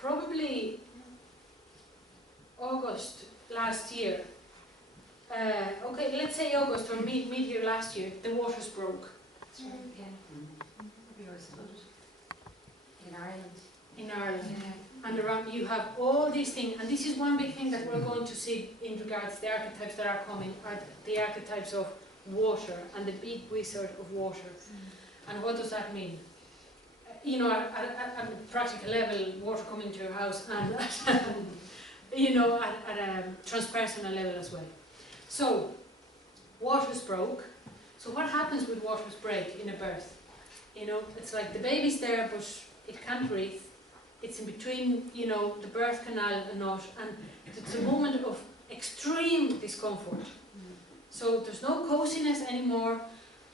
probably August last year. Okay, let's say August or mid-year last year, the waters broke. That's right, yeah. In Ireland. In Ireland. Yeah. And around you have all these things, and this is one big thing that we're going to see in regards to the archetypes that are coming, are the archetypes of water and the big wizard of water. And what does that mean? You know, at a practical level, water coming to your house, and you know, at a transpersonal level as well. So, waters broke. So what happens with waters break in a birth? You know, it's like the baby's there, but it can't breathe. It's in between, you know, the birth canal and not, and it's a moment of extreme discomfort. So there's no coziness anymore.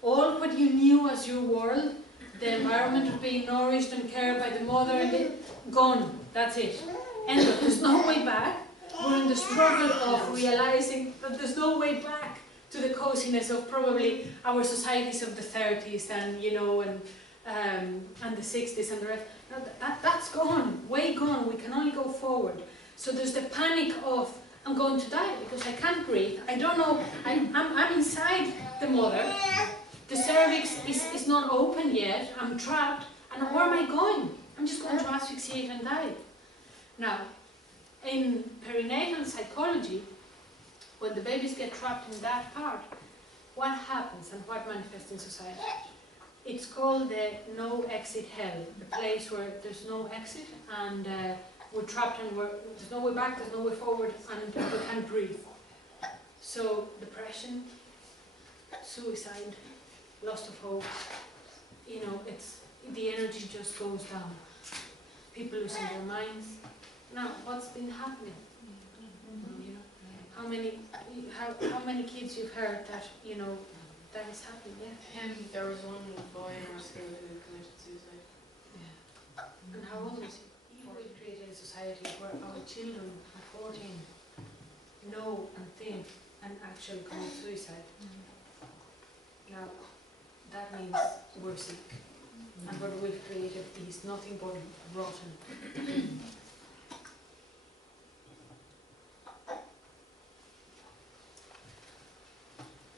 All what you knew as your world, the environment of being nourished and cared by the mother, gone. That's it. And there's no way back. We're in the struggle of realizing that there's no way back to the coziness of probably our societies of the 30s and, you know, and the 60s and the rest. No, that's gone, way gone. We can only go forward. So there's the panic of, I'm going to die because I can't breathe. I don't know, I'm inside the mother. The cervix is not open yet. I'm trapped. And where am I going? I'm just going to asphyxiate and die. Now, in perinatal psychology, when the babies get trapped in that part, what happens and what manifests in society? It's called the no exit hell, the place where there's no exit and we're trapped and there's no way back, there's no way forward, and people can't breathe. So depression, suicide, loss of hope, you know, the energy just goes down. People losing their minds. Now, what's been happening? You know, how many kids you've heard that, you know, that is happening, yeah? There was one boy in our school who committed suicide. Yeah. And how old is he? We've created a society where our children at 14 know and think and actually commit suicide. Now, that means we're sick. And what we've created is nothing but rotten.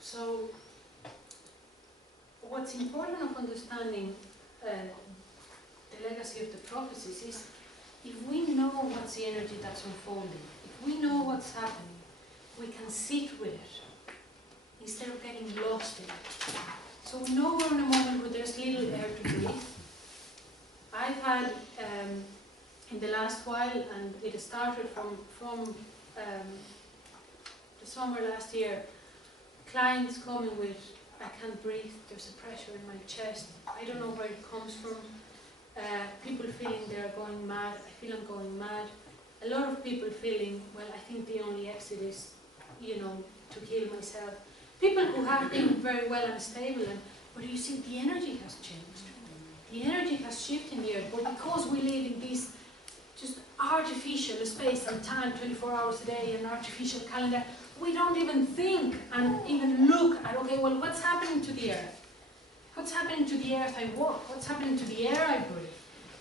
So, what's important of understanding the legacy of the prophecies is if we know what's the energy that's unfolding, if we know what's happening, we can sit with it instead of getting lost in it. So we know we're in a moment where there's little air to breathe. I've had in the last while, and it started from the summer last year, clients coming with, I can't breathe, there's a pressure in my chest, I don't know where it comes from. People feeling they're going mad, I feel I'm going mad. A lot of people feeling, well, I think the only exit is, you know, to kill myself. People who have been very well and stable, but you see the energy has changed. The energy has shifted in the earth, but because we live in this just artificial space and time, 24 hours a day, an artificial calendar, we don't even think and even look at, okay, well, what's happening to the earth? What's happening to the earth I walk? What's happening to the air I breathe?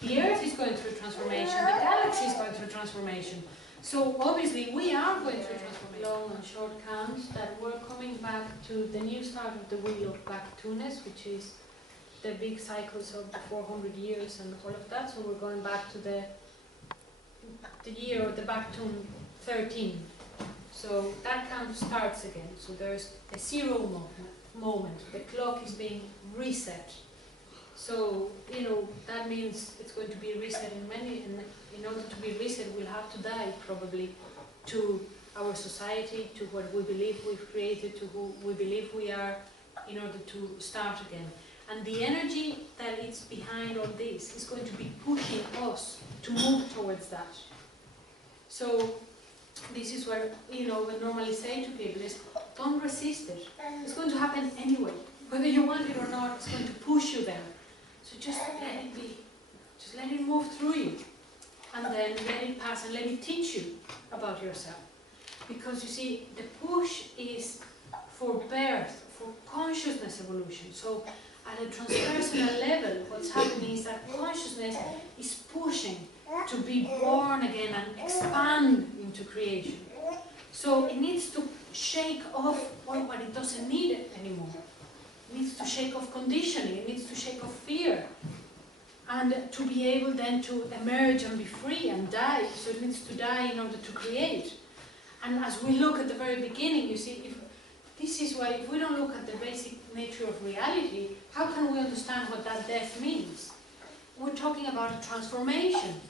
The earth is going through transformation, the galaxy is going through transformation. So obviously we are going through transformation. Long and short counts that we're coming back to the new start of the wheel of back-to-ness, which is the big cycles of the 400 years and all of that. So we're going back to the year of the back-to 13. So that count starts again. So there's a zero moment. The clock is being reset. So, you know, that means it's going to be reset in many, and in order to be reset, we'll have to die probably to our society, to what we believe we've created, to who we believe we are, in order to start again. And the energy that is behind all this is going to be pushing us to move towards that. So, this is where, you know, we normally say to people is, don't resist it. It's going to happen anyway. Whether you want it or not, it's going to push you there. So just let it be. Just let it move through you. And then let it pass and let it teach you about yourself. Because you see, the push is for birth, for consciousness evolution. So at a transpersonal level, what's happening is that consciousness is pushing to be born again and expand into creation. So it needs to shake off what it doesn't need anymore. It needs to shake off conditioning, it needs to shake off fear. And to be able then to emerge and be free and die. So it needs to die in order to create. And as we look at the very beginning, you see, this is why if we don't look at the basic nature of reality, how can we understand what that death means? We're talking about a transformation.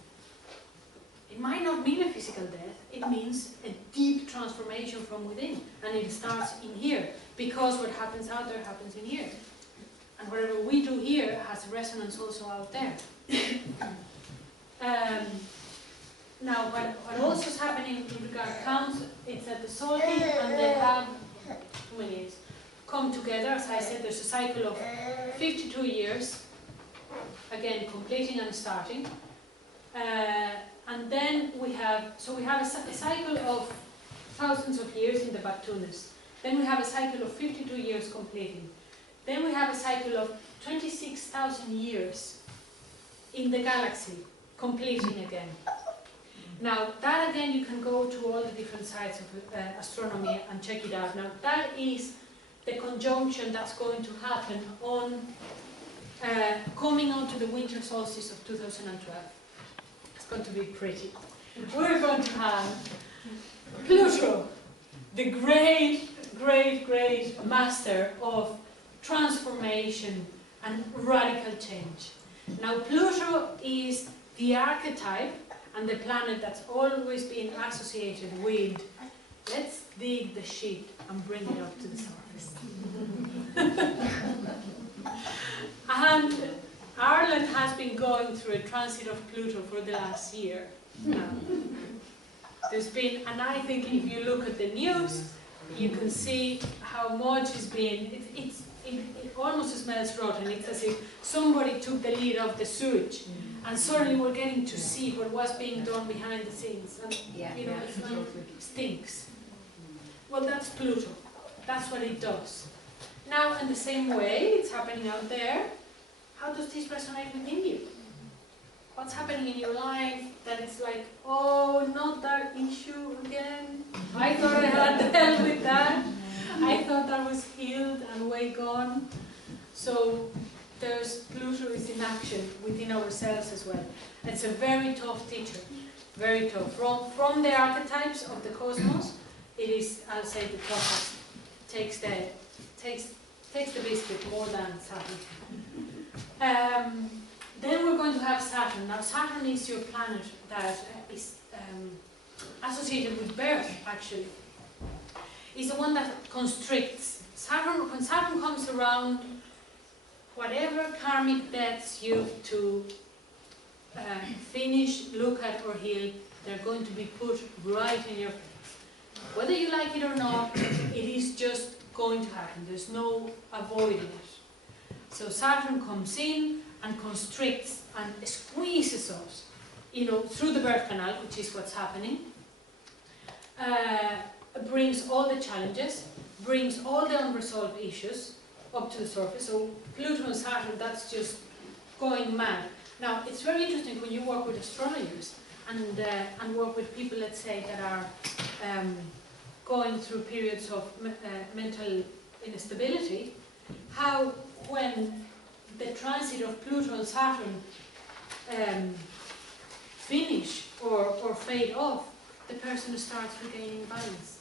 It might not mean a physical death, it means a deep transformation from within. And it starts in here, because what happens out there happens in here. And whatever we do here has resonance also out there. Now, what also is happening in regard counts, it's that the soul and the hub, too many years, come together. As I said, there's a cycle of 52 years, again, completing and starting. And then we have a cycle of thousands of years in the part2-ness. Then we have a cycle of 52 years completing. Then we have a cycle of 26,000 years in the galaxy, completing again. Now, that again, you can go to all the different sides of astronomy and check it out. Now, that is the conjunction that's going to happen on coming on to the winter solstice of 2012. It's going to be pretty. We're going to have Pluto, the great, great, great master of transformation and radical change. Now, Pluto is the archetype and the planet that's always been associated with, let's dig the shit and bring it up to the surface. And Ireland has been going through a transit of Pluto for the last year now. There's been, and I think if you look at the news, you can see how much has been, it almost smells rotten. It's as if somebody took the lid off the sewage, and suddenly we're getting to see what was being done behind the scenes. And you know, it stinks. Well, that's Pluto. That's what it does. Now, in the same way, it's happening out there. How does this resonate within you? What's happening in your life that it's like, oh, not that issue again? I thought I had dealt with that. I thought that was healed and way gone. So there's Pluto is in action within ourselves as well. It's a very tough teacher, very tough. From the archetypes of the cosmos, it is, I'll say, the toughest. Takes the biscuit more than Saturn. Then we're going to have Saturn. Now, Saturn is your planet that is associated with birth, actually. It's the one that constricts. Saturn, when Saturn comes around, whatever karmic debts you have to finish, look at, or heal, they're going to be put right in your face. Whether you like it or not, it is just going to happen. There's no avoiding it. So Saturn comes in and constricts and squeezes us, you know, through the birth canal, which is what's happening. Brings all the challenges, brings all the unresolved issues up to the surface. So Pluto and Saturn, that's just going mad. Now, it's very interesting when you work with astrologers and work with people, let's say, that are going through periods of mental instability, how when the transit of Pluto and Saturn finish or fade off, the person starts regaining balance.